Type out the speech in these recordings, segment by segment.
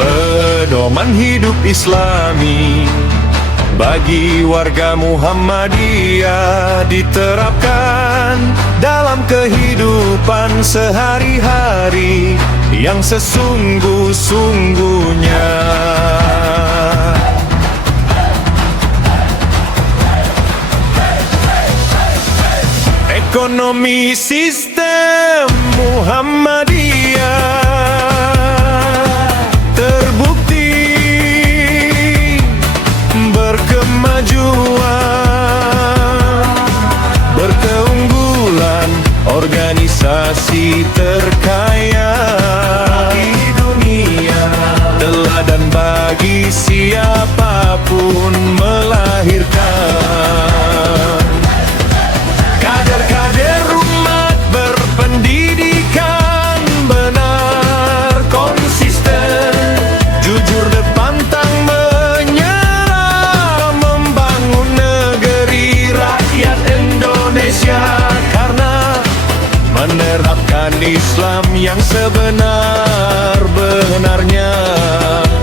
Pedoman hidup Islami bagi warga Muhammadiyah diterapkan dalam kehidupan sehari-hari yang sesungguh-sungguhnya. Ekonomi sistem Muhammadiyah terbukti berkemajuan, berkeunggulan, organisasi terkaya di dunia, teladan bagi siapapun melahirkan kader-kader umat berpendidikan benar, konsisten, jujur dan pantang menyerah, membangun negeri rakyat Indonesia karena menerapkan Islam yang sebenar-benarnya.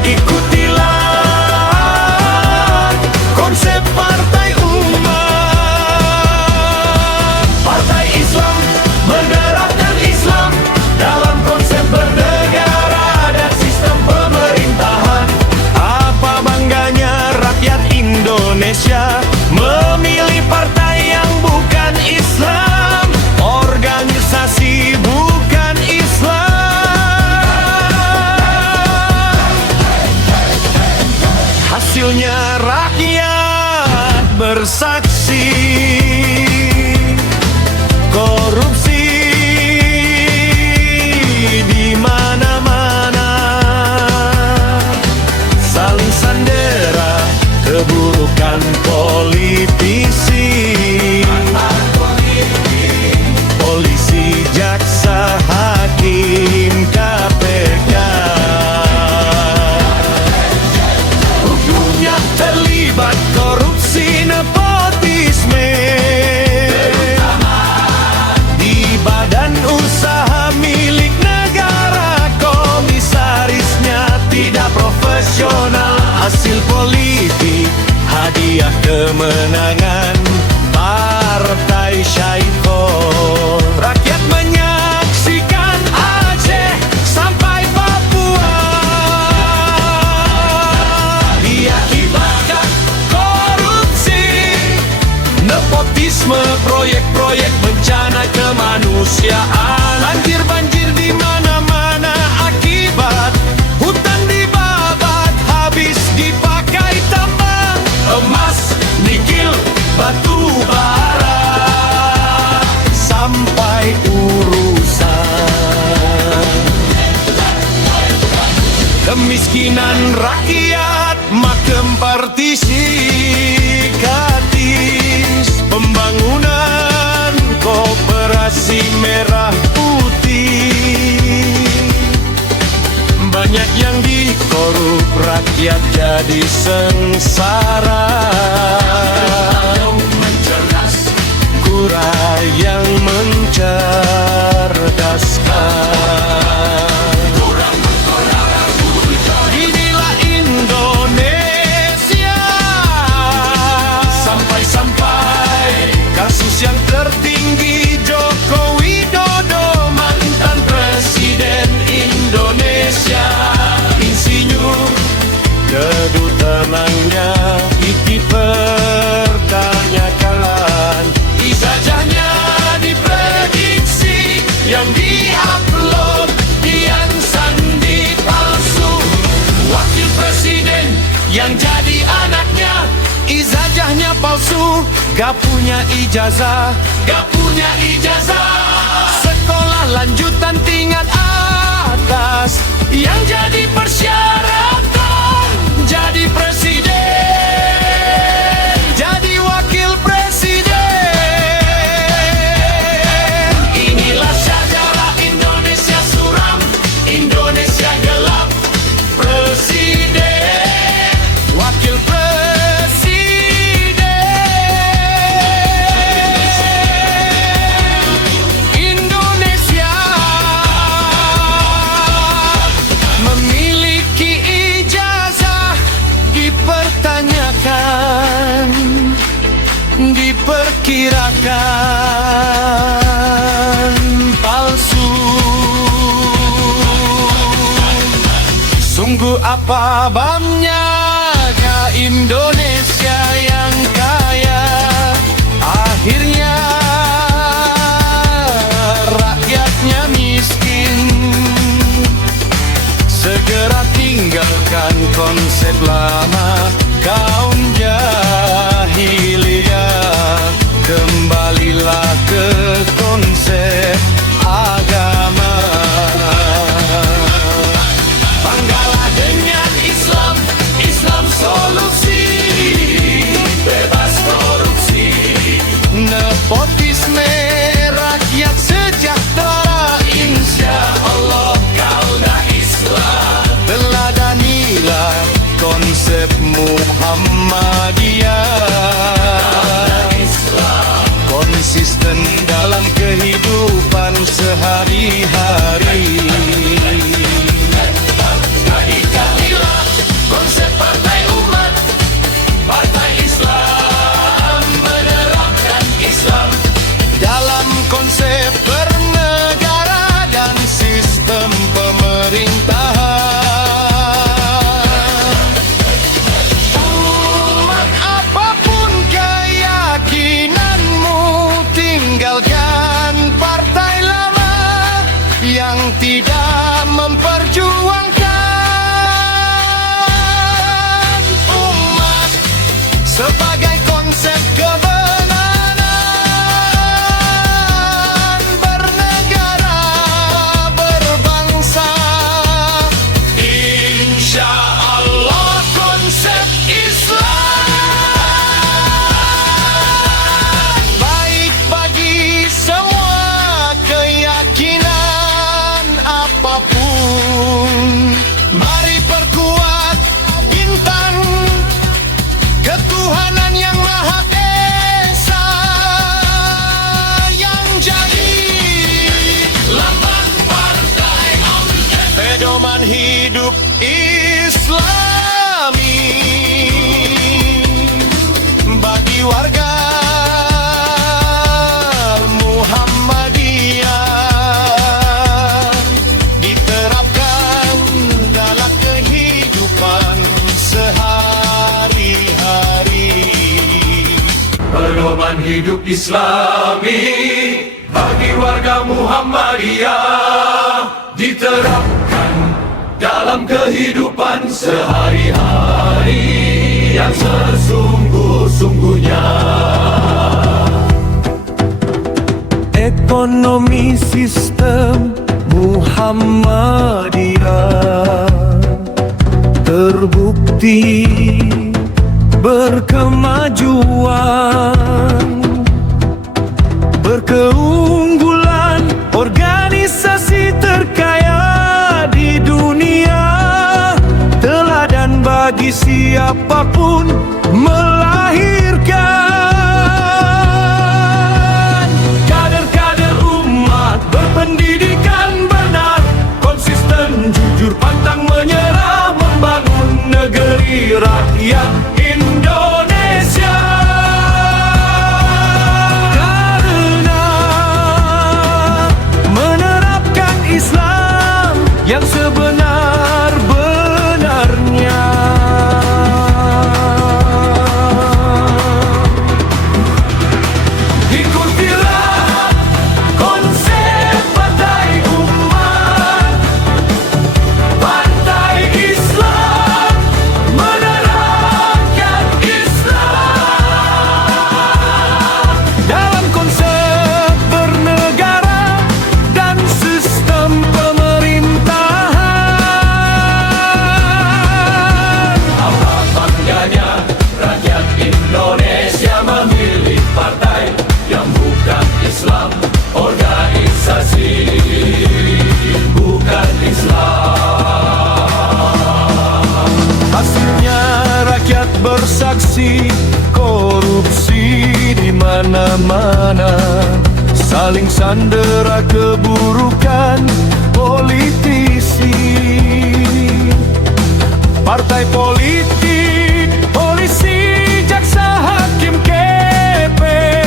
Ikutilah konsep Partai Umat, Partai Islam menerapkan Islam dalam konsep bernegara dan sistem pemerintahan. Apa bangganya rakyat Indonesia memilih partai yang bukan Islam, organisasi bukan Islam. Hasilnya rakyat bersaksi, korupsi di mana-mana, saling sandera keburukan politisi, polisi, jaksa, hakim, KPK. Ujungnya terlibat korupsi, nepotisme di badan usaha milik negara. Komisarisnya tidak profesional, hasil politik hadiah kemenangan Partai Syaiful. Rakyat menyaksikan Aceh sampai Papua diakibatkan korupsi, nepotisme, proyek-proyek bencana kemanusiaan, banjir-banjir di mana-mana akibat hutan dibabat, habis dipakai tambang emas, nikil, batu bara, sampai urusan kemiskinan rakyat makin partisipatif, pembangunan koperasi merah putih, banyak yang dikorup, rakyat jadi sengsara. Kurang yang mencerdaskan. Inilah Indonesia, sampai-sampai kasus yang tertinggi Joko Widodo, mantan presiden Indonesia, insinyur dedu tenangnya dipertanyakan, ijazahnya diprediksi, yang diupload Dian Sandi palsu, wakil presiden yang jadi anaknya ijazahnya palsu, gak punya ijazah, sekolah lanjutan tingkat atas yang jadi persyaratan jadi presiden, jadi wakil presiden. Inilah sejarah Indonesia suram, Indonesia gelap, presiden, wakil presiden. Indonesia diperkirakan palsu. Sungguh apa bamnya Indonesia yang kaya, akhirnya rakyatnya miskin. Segera tinggalkan konsep lama kaum jahiliyah, kembalilah ke konsep agama. Banggalah dengan Islam, Islam solusi, bebas korupsi, nepotisme, rakyat sejahtera, insya Allah kaulah Islam. Teladanilah konsep Muhammadiyah, konsisten dalam kehidupan sehari-hari. Inilah konsep partai umat, partai Islam, menerapkan Islam dalam konsep bernegara dan sistem pemerintahan. Umat apapun keyakinanmu, tinggalkan partai lama yang tidak memperjuangkan umat sebagai konsep kebenaran bernegara, berbangsa. Insya Allah konsep Islam baik bagi semua keyakinan apapun. Mari perkuat bintang ketuhanan yang Maha Esa, yang jadi lambang partai pedoman hidup Islami bagi warga Muhammadiyah, diterapkan dalam kehidupan sehari-hari. Pedoman hidup Islami bagi warga Muhammadiyah, diterapkan dalam kehidupan sehari-hari yang sesungguh-sungguhnya. Ekonomi sistem Muhammadiyah terbukti berkemajuan, berkeunggulan, organisasi terkaya di dunia, teladan bagi siapapun melahirkan kader-kader umat berpendidikan benar, konsisten, jujur, pantang menyerah, membangun negeri rakyat Indonesia. Karena menerapkan Islam yang sebenar-benarnya. Ikutilah konsep partai umat, partai Islam, menerapkan Islam dalam konsep bernegara dan sistem pemerintahan. Apa bangganya rakyat Indonesia memilih partai yang bukan Islam, organisasi bukan Islam. Hasilnya rakyat bersaksi, korupsi di mana-mana, saling sandera keburukan politisi, partai politik, polisi, jaksa, hakim, KPK.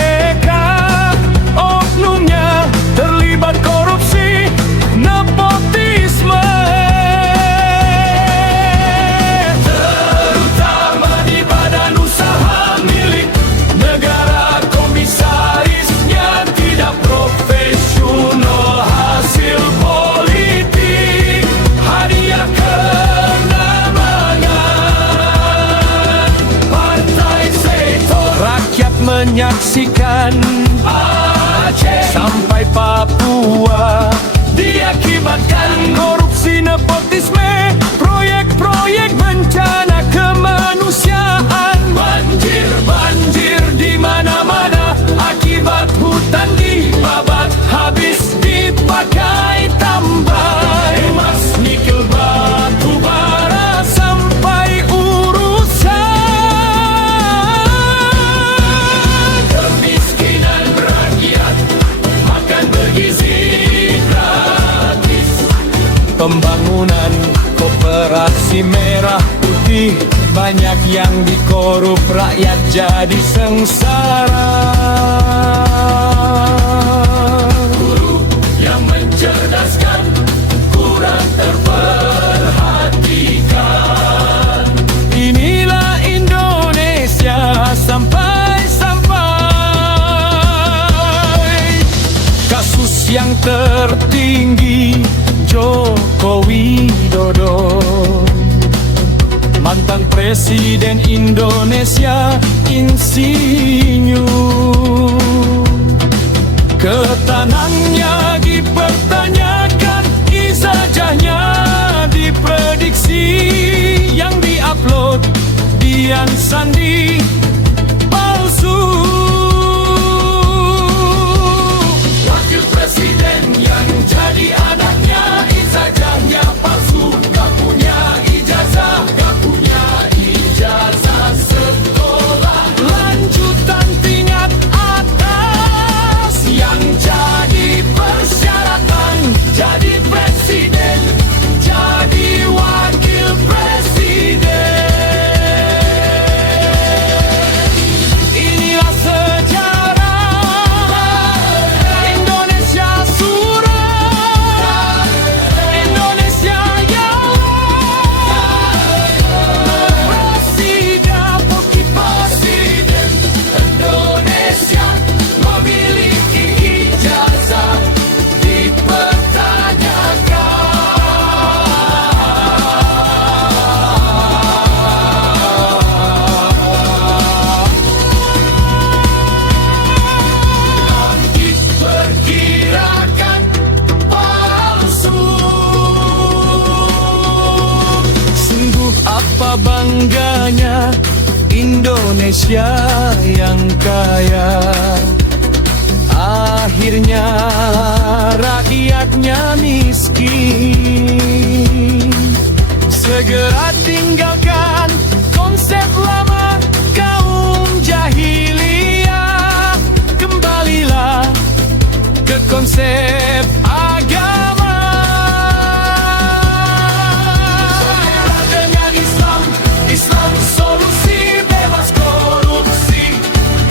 menyaksikan Aceh sampai Papua diakibatkan korupsi, nepotisme, proyek-proyek bencana kemanusiaan. banjir Di mana-mana akibat hutan dibabat, habis dipakai tambang. emas, nikel, batu Bara sampai urusan kemiskinan rakyat makan bergizi gratis. pembangunan koperasi merah putih, banyak yang dikorup, rakyat jadi sengsara. Guru yang mencerdaskan kurang terperhatikan. Inilah Indonesia sampai kasus yang tertinggi Joko Widodo, mantan presiden Indonesia insinyur. Ketenangnya dipertanyakan, ijazahnya diprediksi, yang diupload Dian Sandi palsu. Wakil presiden yang jadi anaknya ijazahnya palsu. Gak punya ijazah, gak punya ijazah sekolah. Lanjutan tingkat atas Yang jadi persyaratan jadi presiden, jadi wakil presiden. inilah sejarah Indonesia suram, Indonesia yang presiden Presiden Indonesia memiliki ijazah dipertanyakan. Diperkirakan palsu. Sungguh apa bangganya Indonesia yang kaya, akhirnya rakyatnya miskin. Segera tinggalkan konsep lama kaum jahiliyah, kembalilah ke konsep agama. Dengan Islam, Islam solusi bebas korupsi,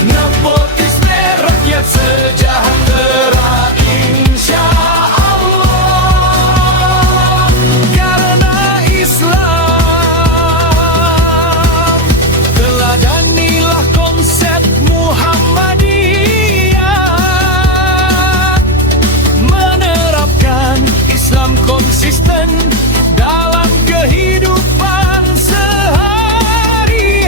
nepotisme, rakyat sejahtera insya Allah. Karena Islam teladanilah konsep Muhammadiyah, menerapkan Islam konsisten dalam kehidupan sehari-hari.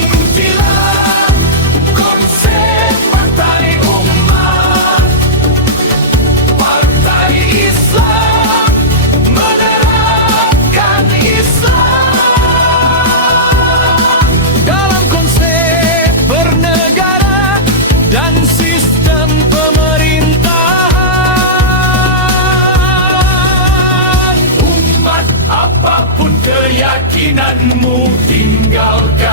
Ikutilah konsep Partai Umat, Partai Islam menerapkan Islam. Dalam konsep bernegara dan sistem pemerintahan. Umat apapun keyakinanmu tinggalkan.